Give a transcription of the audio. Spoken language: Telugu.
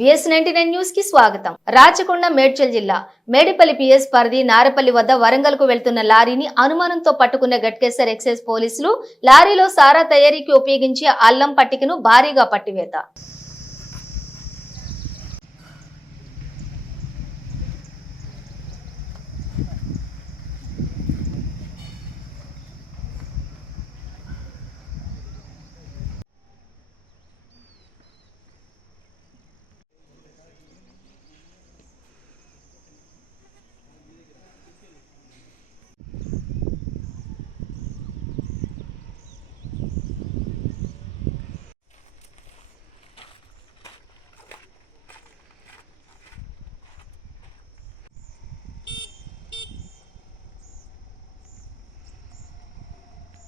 విఎస్ నైన్టీ నైన్ న్యూస్కి స్వాగతం. రాచకొండ మేడ్చల్ జిల్లా మేడిపల్లి పిఎస్ పరిధి నారపల్లి వద్ద వరంగల్కు వెళ్తున్న లారీని అనుమానంతో పట్టుకున్న గట్కేసర్ ఎక్సైజ్ పోలీసులు లారీలో సారా తయారీకి ఉపయోగించే అల్లం పట్టికను భారీగా పట్టివేత.